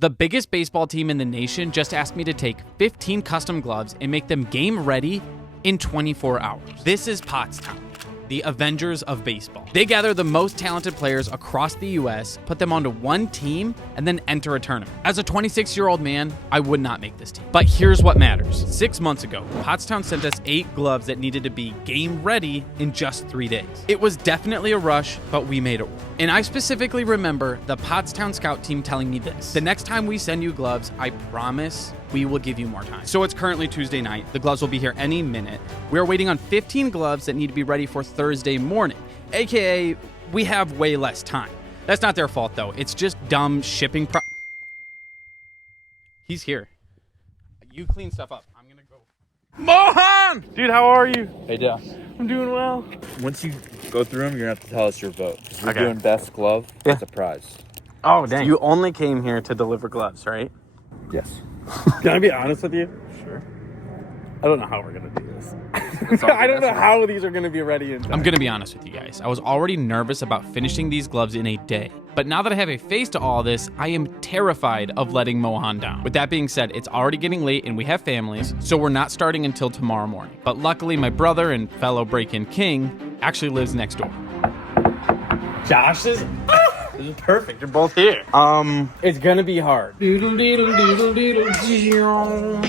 The biggest baseball team in the nation just asked me to take 15 custom gloves and make them game ready in 24 hours. This is Pottstown, the Avengers of baseball. They gather the most talented players across the US, put them onto one team, and then enter a tournament. As a 26-year-old man, I would not make this team. But here's what matters. 6 months ago, Pottstown sent us 8 gloves that needed to be game ready in just 3 days. It was definitely a rush, but we made it work. And I specifically remember the Pottstown scout team telling me this: the next time we send you gloves, I promise we will give you more time. So it's currently Tuesday night. The gloves will be here any minute. We are waiting on 15 gloves that need to be ready for Thursday morning, AKA we have way less time. That's not their fault though. It's just dumb shipping He's here. You clean stuff up. I'm gonna go. Mohan! Dude, how are you? Hey, Dale. I'm doing well. Once you go through them, you're going to have to tell us your vote. 'Cause we're Okay. doing best glove. Yeah. It's a prize. Oh, dang. You only came here to deliver gloves, right? Yes. Can I be honest with you? Sure. I don't know how we're going to do this. I don't know how these are going to be ready in time. I'm gonna be honest with you guys. I was already nervous about finishing these gloves in a day. But now that I have a face to all this, I am terrified of letting Mohan down. With that being said, it's already getting late and we have families, so we're not starting until tomorrow morning. But luckily, my brother and fellow break-in king actually lives next door. Josh is... This is perfect. You're both here. It's going to be hard. Doodle, doodle, doodle, doodle.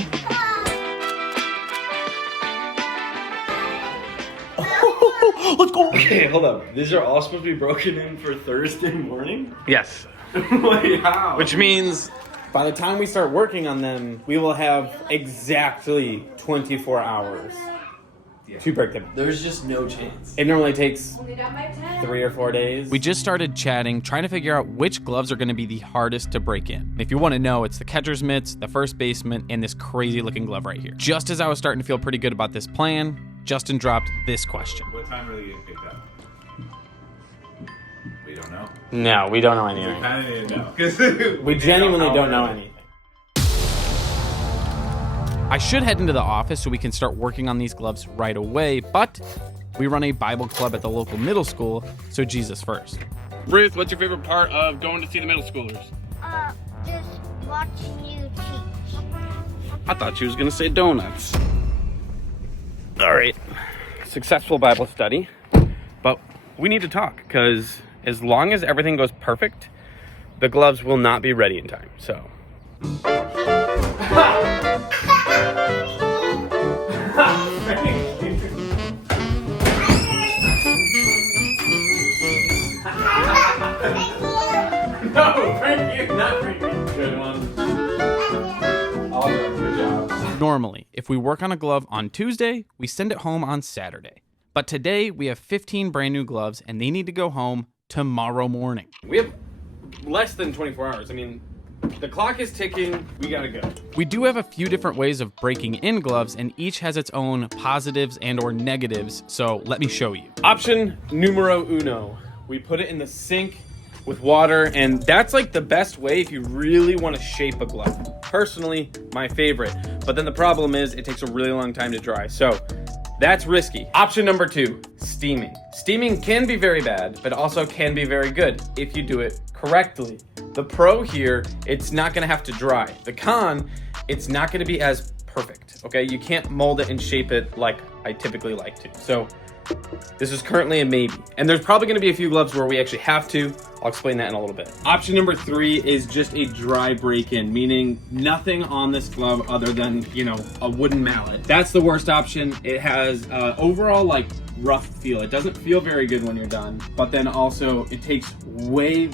Let's go. Okay, hold up. These are all supposed to be broken in for Thursday morning? Yes. Wait, how? Which means by the time we start working on them, we will have exactly 24 hours to break them. There's just no chance. It normally takes 3 or 4 days. We just started chatting, trying to figure out which gloves are going to be the hardest to break in. If you want to know, it's the catcher's mitts, the first baseman, and this crazy looking glove right here. Just as I was starting to feel pretty good about this plan, Justin dropped this question. What time are they getting picked up? We don't know. No, we don't know We anything. kind of need to know. 'Cause We genuinely don't know anything. I should head into the office so we can start working on these gloves right away, but we run a Bible club at the local middle school, so Jesus first. Ruth, what's your favorite part of going to see the middle schoolers? Just watching you teach. I thought she was going to say donuts. All right. Successful Bible study. But we need to talk because as long as everything goes perfect, the gloves will not be ready in time. So. No, thank you. Not thank you. Good one. All right, good job. Normally, if we work on a glove on Tuesday, we send it home on Saturday. But today, we have 15 brand new gloves, and they need to go home tomorrow morning. We have less than 24 hours. I mean, the clock is ticking. We gotta go. We do have a few different ways of breaking in gloves, and each has its own positives and or negatives, so let me show you. Option numero uno. We put it in the sink with water, and that's like the best way if you really want to shape a glove. Personally, my favorite. But then the problem is it takes a really long time to dry, so that's risky. Option number 2, steaming. Steaming can be very bad, but also can be very good if you do it correctly. The pro here, it's not gonna have to dry. The con, it's not gonna be as perfect, okay? You can't mold it and shape it like I typically like to. So this is currently a maybe. And there's probably gonna be a few gloves where we actually have to. I'll explain that in a little bit. Option number 3 is just a dry break-in, meaning nothing on this glove other than, you know, a wooden mallet. That's the worst option. It has overall like rough feel. It doesn't feel very good when you're done, but then also it takes way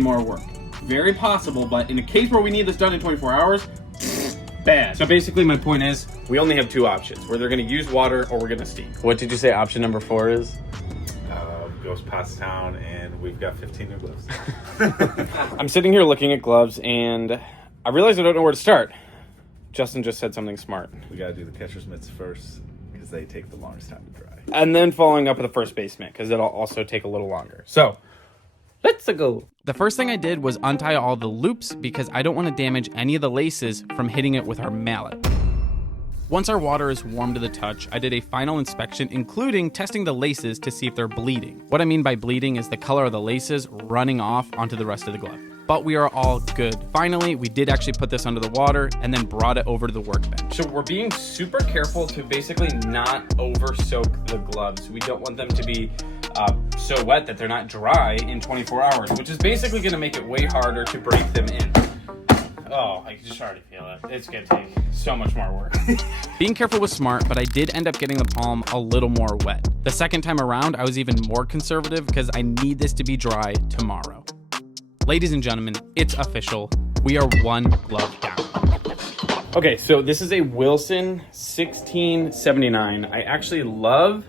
more work. Very possible, but in a case where we need this done in 24 hours, bad. So basically my point is, we only have 2 options. We're either gonna use water or we're gonna steam. What did you say option number 4 is? Goes Pottstown, and we've got 15 new gloves. I'm sitting here looking at gloves, and I realize I don't know where to start. Justin just said something smart. We got to do the catcher's mitts first because they take the longest time to dry. And then following up with the first baseman, because it'll also take a little longer. So, let's go. The first thing I did was untie all the loops because I don't want to damage any of the laces from hitting it with our mallet. Once our water is warm to the touch, I did a final inspection, including testing the laces to see if they're bleeding. What I mean by bleeding is the color of the laces running off onto the rest of the glove. but we are all good. Finally, we did actually put this under the water and then brought it over to the workbench. So we're being super careful to basically not over soak the gloves. We don't want them to be so wet that they're not dry in 24 hours, which is basically gonna make it way harder to break them in. Oh, I can just already feel it. It's gonna take so much more work. Being careful was smart, but I did end up getting the palm a little more wet. The second time around, I was even more conservative because I need this to be dry tomorrow. Ladies and gentlemen, it's official. We are one glove down. Okay, so this is a Wilson 1679. I actually love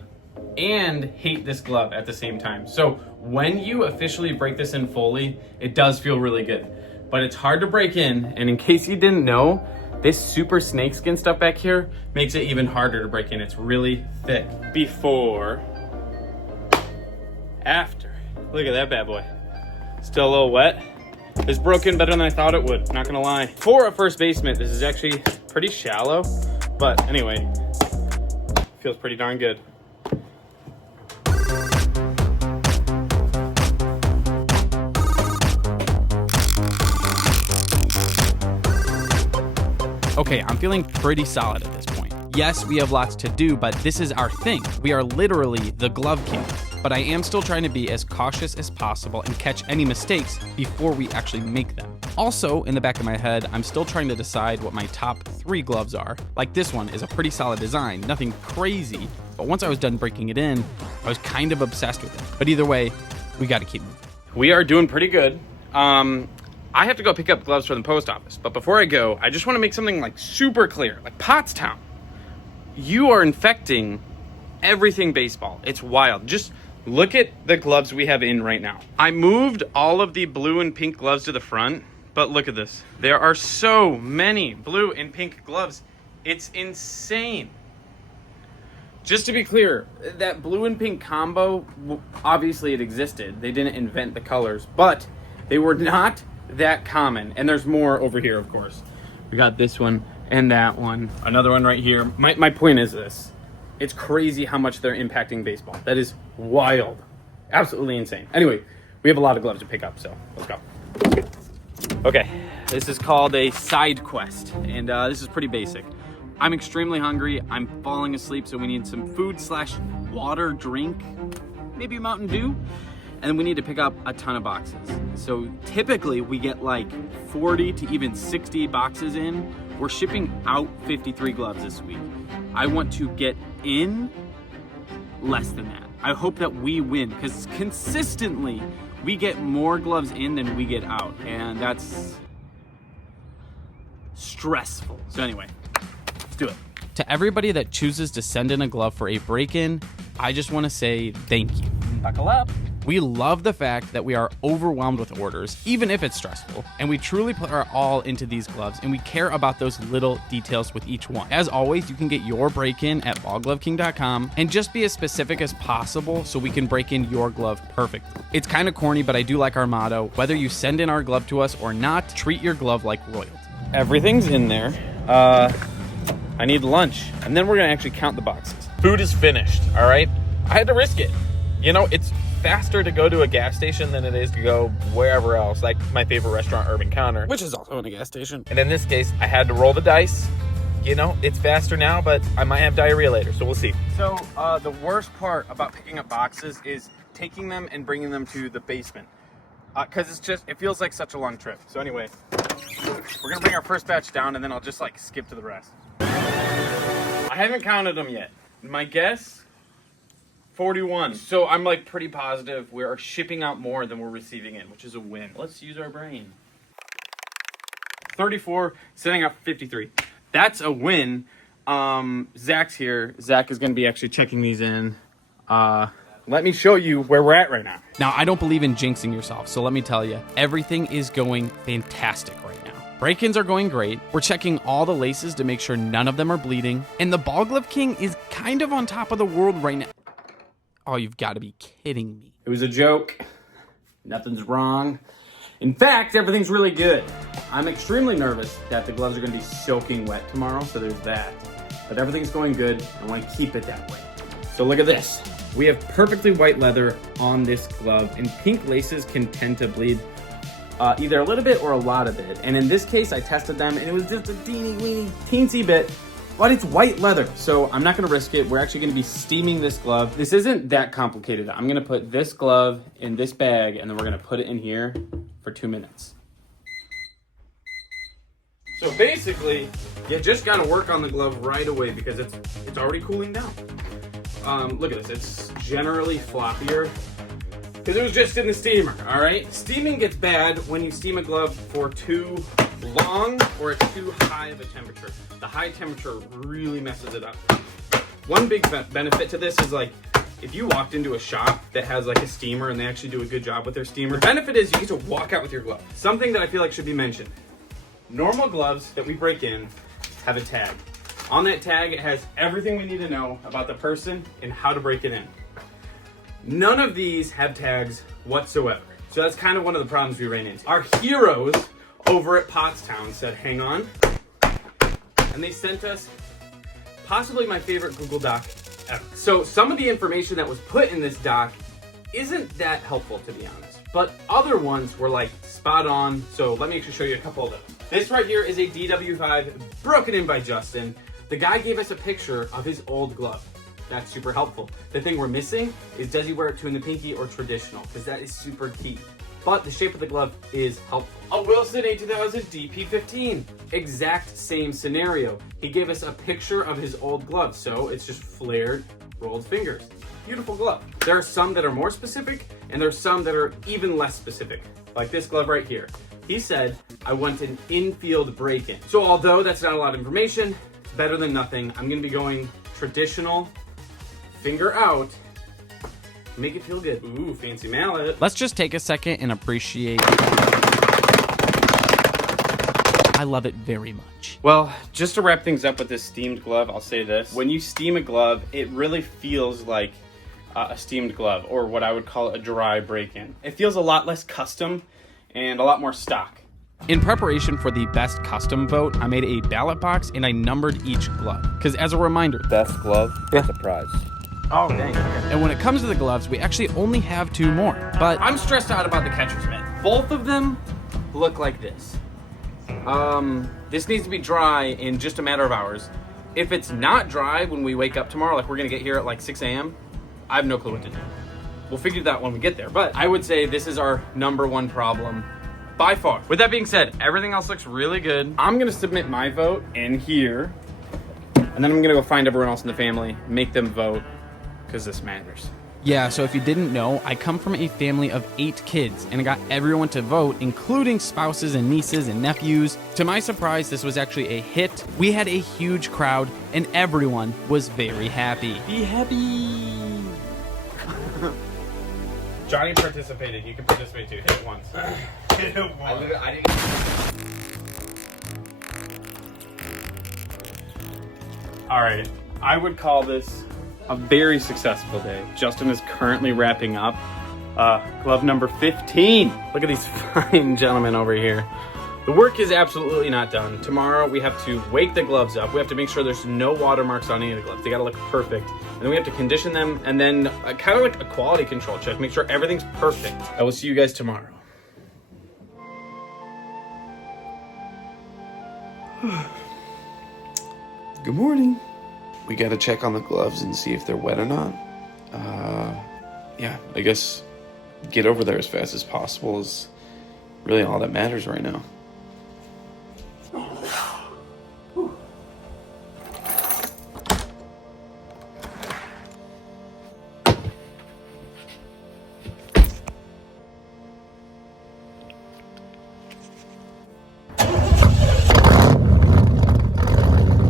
and hate this glove at the same time. So when you officially break this in fully, it does feel really good, but it's hard to break in. And in case you didn't know, this super snakeskin stuff back here makes it even harder to break in. It's really thick. Before, after. Look at that bad boy. Still a little wet. It's broken better than I thought it would, not gonna lie. For a first baseman, this is actually pretty shallow, but anyway, feels pretty darn good. Okay, I'm feeling pretty solid at this point. Yes, we have lots to do, but this is our thing. We are literally the glove kings. But I am still trying to be as cautious as possible and catch any mistakes before we actually make them. Also, in the back of my head, I'm still trying to decide what my top 3 gloves are. Like this one is a pretty solid design, nothing crazy, but once I was done breaking it in, I was kind of obsessed with it. But either way, we gotta keep moving. We are doing pretty good. I have to go pick up gloves from the post office, but before I go, I just wanna make something like super clear, like Pottstown. You are infecting everything baseball. It's wild. Just look at the gloves we have in right now. I moved all of the blue and pink gloves to the front, but look at this. There are so many blue and pink gloves. It's insane. Just to be clear, that blue and pink combo, obviously it existed. They didn't invent the colors, but they were not that common. And there's more over here, of course. We got this one and that one. Another one right here. My point is this. It's crazy how much they're impacting baseball. That is wild. Absolutely insane. Anyway, we have a lot of gloves to pick up, so let's go. Okay, this is called a side quest, and this is pretty basic. I'm extremely hungry. I'm falling asleep, so we need some food/water drink, maybe a Mountain Dew, and then we need to pick up a ton of boxes. So typically we get like 40 to even 60 boxes in. We're shipping out 53 gloves this week. I want to get in less than that. I hope that we win, because consistently we get more gloves in than we get out, and that's stressful. So anyway, let's do it. To everybody that chooses to send in a glove for a break-in, I just want to say thank you. Buckle up. We love the fact that we are overwhelmed with orders, even if it's stressful, and we truly put our all into these gloves, and we care about those little details with each one. As always, you can get your break-in at ballgloveking.com and just be as specific as possible so we can break in your glove perfectly. It's kind of corny, but I do like our motto: whether you send in our glove to us or not, treat your glove like royalty. Everything's in there. I need lunch, and then we're gonna actually count the boxes. Food is finished, all right? I had to risk it. You know, it's faster to go to a gas station than it is to go wherever else, like my favorite restaurant, Urban Counter. Which is also in a gas station. And in this case, I had to roll the dice. You know, it's faster now, but I might have diarrhea later, so we'll see. So the worst part about picking up boxes is taking them and bringing them to the basement, because it feels like such a long trip. So anyway, we're gonna bring our first batch down, and then I'll just like skip to the rest. I haven't counted them yet. My guess, 41. So I'm like pretty positive we are shipping out more than we're receiving in, which is a win. Let's use our brain. 34, sending out 53. That's a win. Zach's here. Zach is going to be actually checking these in. Let me show you where we're at right now. Now, I don't believe in jinxing yourself, so let me tell you, everything is going fantastic right now. Break-ins are going great. We're checking all the laces to make sure none of them are bleeding. And the Ball Glove King is kind of on top of the world right now. Oh, you've got to be kidding me. It was a joke. Nothing's wrong. In fact, everything's really good. I'm extremely nervous that the gloves are going to be soaking wet tomorrow, so there's that. But everything's going good. I want to keep it that way. So look at this. We have perfectly white leather on this glove, and pink laces can tend to bleed. either a little bit or a lot of it. And in this case, I tested them and it was just a teeny weeny teensy bit, but it's white leather. So I'm not gonna risk it. We're actually gonna be steaming this glove. This isn't that complicated. I'm gonna put this glove in this bag and then we're gonna put it in here for 2 minutes. So basically, you just gotta work on the glove right away because it's already cooling down. Look at this, it's generally floppier because it was just in the steamer, all right? Steaming gets bad when you steam a glove for too long or at too high of a temperature. The high temperature really messes it up. One big benefit to this is like, if you walked into a shop that has like a steamer and they actually do a good job with their steamer, the benefit is you get to walk out with your glove. Something that I feel like should be mentioned. Normal gloves that we break in have a tag. On that tag, it has everything we need to know about the person and how to break it in. None of these have tags whatsoever. So that's kind of one of the problems we ran into. Our heroes over at Pottstown said, hang on. And they sent us possibly my favorite Google Doc ever. So some of the information that was put in this doc isn't that helpful, to be honest. But other ones were like spot on. So let me actually show you a couple of those. This right here is a DW5 broken in by Justin. The guy gave us a picture of his old glove. That's super helpful. The thing we're missing is, does he wear it two in the pinky or traditional? Because that is super key. But the shape of the glove is helpful. A Wilson A2000 DP15. Exact same scenario. He gave us a picture of his old glove. So it's just flared, rolled fingers. Beautiful glove. There are some that are more specific and there are some that are even less specific. Like this glove right here. He said, I want an infield break-in. So although that's not a lot of information, it's better than nothing. I'm gonna be going traditional, finger out, make it feel good. Ooh, fancy mallet. Let's just take a second and appreciate. I love it very much. Well, just to wrap things up with this steamed glove, I'll say this. When you steam a glove, it really feels like a steamed glove, or what I would call a dry break-in. It feels a lot less custom and a lot more stock. In preparation for the best custom vote, I made a ballot box and I numbered each glove. Because as a reminder, Best glove, gets a prize. Oh, dang. and when it comes to the gloves, we actually only have 2 more. But I'm stressed out about the catcher's mitt. Both of them look like this. This needs to be dry in just a matter of hours. If it's not dry when we wake up tomorrow, like we're gonna get here at like 6 a.m., I have no clue what to do. We'll figure that out when we get there. But I would say this is our #1 problem by far. With that being said, everything else looks really good. I'm gonna submit my vote in here, and then I'm gonna go find everyone else in the family, make them vote, because this matters. yeah, so if you didn't know, I come from a family of 8 kids and I got everyone to vote, including spouses and nieces and nephews. To my surprise, this was actually a hit. We had a huge crowd and everyone was very happy. Be happy. Johnny participated. You can participate too. Hit it once. Hit it once. All right, I would call this a very successful day. Justin is currently wrapping up glove number 15. Look at these fine gentlemen over here. The work is absolutely not done. Tomorrow we have to wake the gloves up. We have to make sure there's no watermarks on any of the gloves. They gotta look perfect. And then we have to condition them and then kind of like a quality control check. Make sure everything's perfect. I will see you guys tomorrow. Good morning. We gotta check on the gloves and see if they're wet or not. Yeah, I guess get over there as fast as possible is really all that matters right now.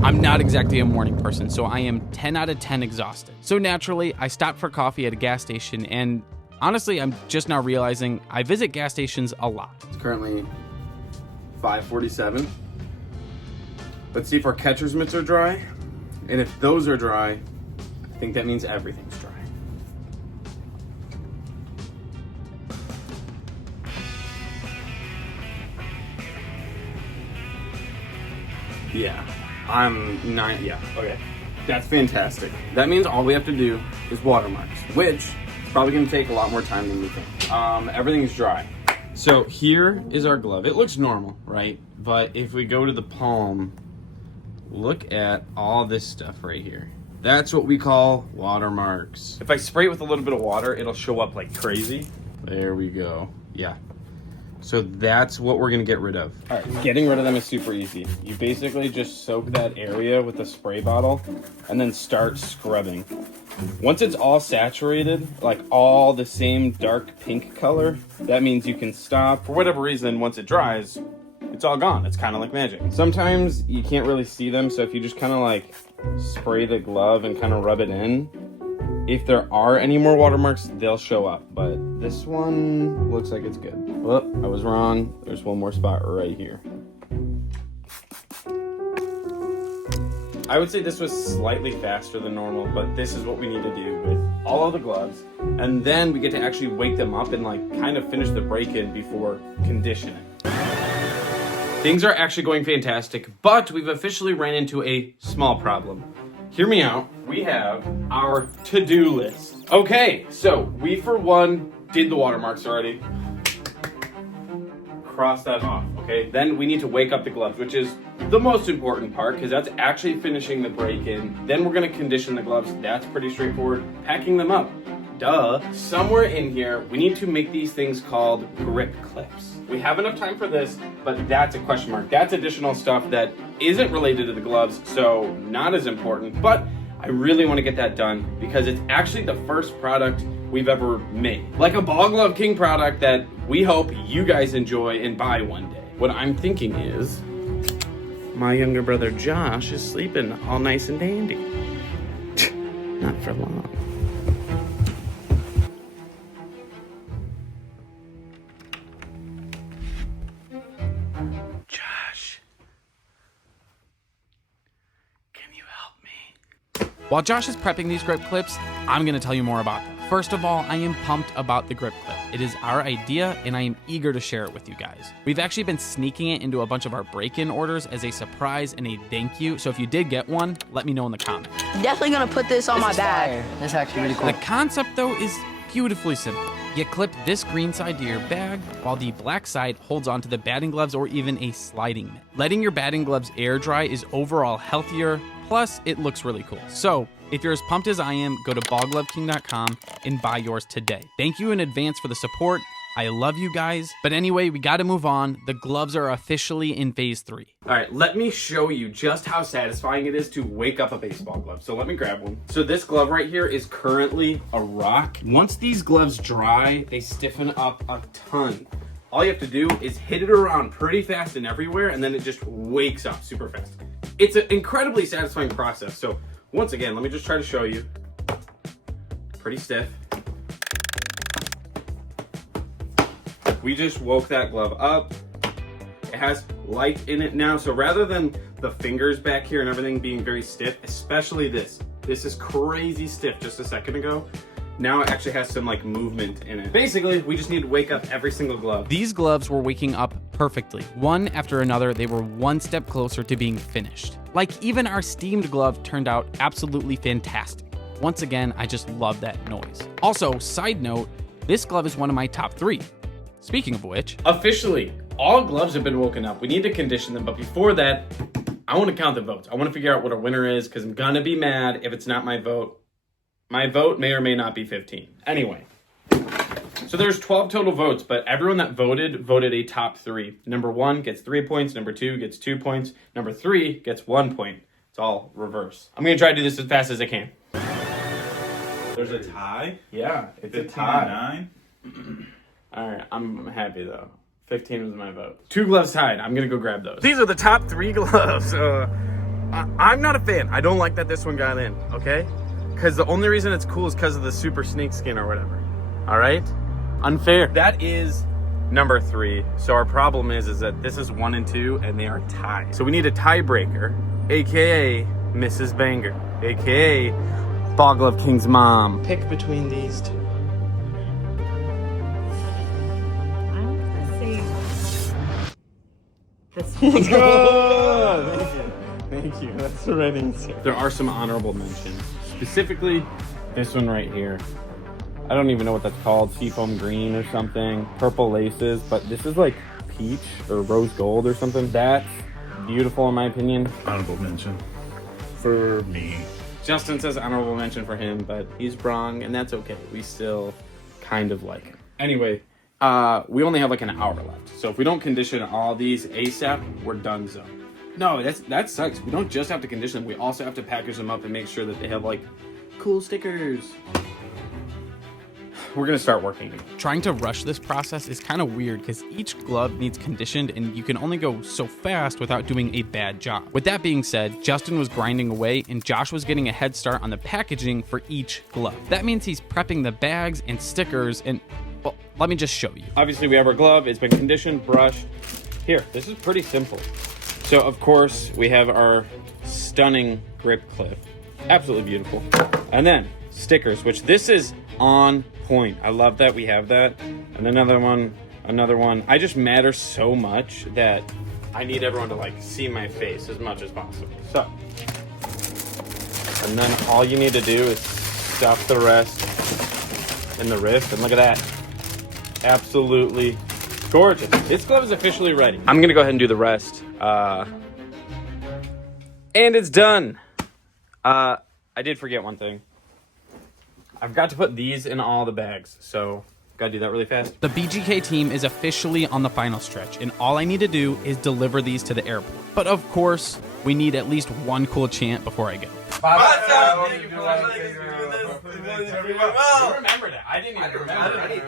I'm not exactly a morning person, so I am 10 out of 10 exhausted. So naturally, I stopped for coffee at a gas station, and honestly, I'm just now realizing I visit gas stations a lot. It's currently 5:47. Let's see if our catcher's mitts are dry. And if those are dry, I think that means everything's dry. Yeah, okay. That's fantastic. That means all we have to do is watermarks, which is probably gonna take a lot more time than we think. Everything's dry. So here is our glove. It looks normal, right? But if we go to the palm, look at all this stuff right here. That's what we call watermarks. If I spray it with a little bit of water, it'll show up like crazy. There we go. Yeah. So that's what we're gonna get rid of. All right, getting rid of them is super easy. You basically just soak that area with a spray bottle and then start scrubbing. Once it's all saturated, like all the same dark pink color, that means you can stop. For whatever reason, once it dries, it's all gone. It's kind of like magic. Sometimes you can't really see them, so if you just kind of like spray the glove and kind of rub it in, if there are any more watermarks, they'll show up. But this one looks like it's good. Well, I was wrong. There's one more spot right here. I would say this was slightly faster than normal, but this is what we need to do with all of the gloves. And then we get to actually wake them up and like kind of finish the break-in before conditioning. Things are actually going fantastic, but we've officially ran into a small problem. Hear me out. We have our to-do list. Okay, so we for one did the watermarks already. Cross that off, okay? Then we need to wake up the gloves, which is the most important part because that's actually finishing the break-in. Then we're gonna condition the gloves. That's pretty straightforward. Packing them up. Duh. Somewhere in here, we need to make these things called grip clips. We have enough time for this, but that's a question mark. That's additional stuff that isn't related to the gloves, so not as important, but I really want to get that done because it's actually the first product we've ever made. Like a Ball Glove King product that we hope you guys enjoy and buy one day. What I'm thinking is, my younger brother Josh is sleeping all nice and dandy. Not for long. While Josh is prepping these grip clips, I'm going to tell you more about them. First of all, I am pumped about the grip clip. It is our idea, and I am eager to share it with you guys. We've actually been sneaking it into a bunch of our break-in orders as a surprise and a thank you, so if you did get one, let me know in the comments. Definitely going to put this on my bag. That's actually really cool. The concept, though, is beautifully simple. You clip this green side to your bag, while the black side holds onto the batting gloves or even a sliding mitt. Letting your batting gloves air dry is overall healthier, plus it looks really cool. So if you're as pumped as I am, go to ballgloveking.com and buy yours today. Thank you in advance for the support. I love you guys. But anyway, we got to move on. The gloves are officially in phase 3. All right, let me show you just how satisfying it is to wake up a baseball glove. So let me grab one. So this glove right here is currently a rock. Once these gloves dry, they stiffen up a ton. All you have to do is hit it around pretty fast and everywhere, and then it just wakes up super fast. It's an incredibly satisfying process. So once again, let me just try to show you. Pretty stiff. We just woke that glove up. It has light in it now. So rather than the fingers back here and everything being very stiff, especially this is crazy stiff just a second ago. Now it actually has some like movement in it. Basically, we just need to wake up every single glove. These gloves were waking up perfectly. One after another, they were one step closer to being finished. Like even our steamed glove turned out absolutely fantastic. Once again, I just love that noise. Also, side note, this glove is one of my top 3. Speaking of which, officially, all gloves have been woken up. We need to condition them, but before that, I want to count the votes. I want to figure out what our winner is because I'm gonna be mad if it's not my vote. My vote may or may not be 15. Anyway, so there's 12 total votes, but everyone that voted a top 3. Number 1 gets 3 points, number 2 gets 2 points, number 3 gets 1 point. It's all reverse. I'm gonna try to do this as fast as I can. There's a tie? Yeah, it's a 15 tie. and 9? All right, I'm happy though. 15 was my vote. 2 gloves tied. I'm gonna go grab those. These are the top 3 gloves. I'm not a fan. I don't like that this one got in, okay? Because the only reason it's cool is because of the super snake skin or whatever. All right? Unfair. That is number 3. So our problem is that this is 1 and 2 and they are tied. So we need a tiebreaker, AKA Mrs. Banger, AKA Ball Glove King's mom. Pick between these 2. I'm gonna say this. Let's go! Thank you. That's the right answer. There are some honorable mentions. Specifically, this one right here. I don't even know what that's called, seafoam green or something, purple laces, but this is like peach or rose gold or something. That's beautiful in my opinion. Honorable mention for me. Justin says honorable mention for him, but he's wrong, and that's okay. We still kind of like him. Anyway, we only have like an hour left, so if we don't condition all these ASAP, we're done so. No, that sucks. We don't just have to condition them, we also have to package them up and make sure that they have like cool stickers. We're gonna start working. Trying to rush this process is kind of weird because each glove needs conditioned and you can only go so fast without doing a bad job. With that being said, Justin was grinding away and Josh was getting a head start on the packaging for each glove. That means he's prepping the bags and stickers and, well, let me just show you. Obviously we have our glove, it's been conditioned, brushed. Here, this is pretty simple. So of course we have our stunning grip clip. Absolutely beautiful. And then stickers, which this is on point. I love that we have that. And another one. I just matter so much that I need everyone to like see my face as much as possible. So, and then all you need to do is stuff the rest in the wrist, and look at that. Absolutely gorgeous. This glove is officially ready. I'm gonna go ahead and do the rest. And it's done. I did forget one thing. I've got to put these in all the bags, so gotta do that really fast. The BGK team is officially on the final stretch, and all I need to do is deliver these to the airport. But of course, we need at least one cool chant before I go. Pottstown! Thank you for watching. You remembered it. I didn't even remember it.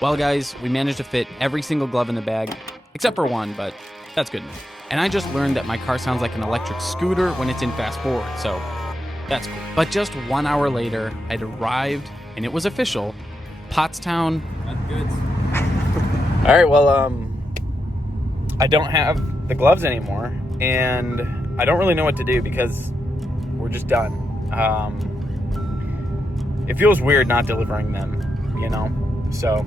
Well, guys, we managed to fit every single glove in the bag, except for one, but that's good enough. And I just learned that my car sounds like an electric scooter when it's in fast forward, so that's cool. But just 1 hour later, I'd arrived, and it was official. Pottstown. That's good. All right, well, I don't have the gloves anymore, and I don't really know what to do because we're just done. It feels weird not delivering them, you know? So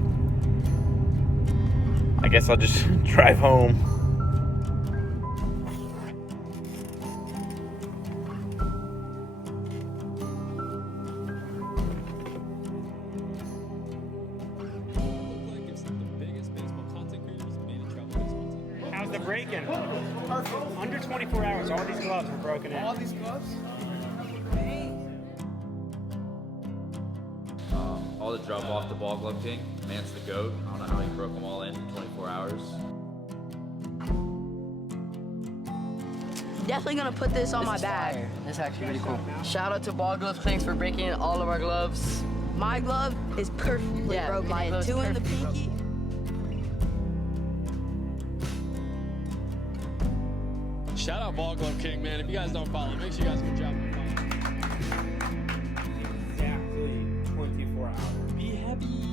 I guess I'll just drive home. How's the break-in? Under 24 hours, all these gloves were broken in. All these gloves? All the drop off the ball glove king. Man's the GOAT. I don't know how he broke them all in 24 hours. Definitely gonna put this on my bag. This is actually really cool. Shout out to Ball Gloves Clinks for breaking in all of our gloves. My glove is perfectly broken. my In. Two in the pinky. Shout out Ball Glove King, man. If you guys don't follow, make sure you guys go drop a follow. Exactly 24 hours. Be happy.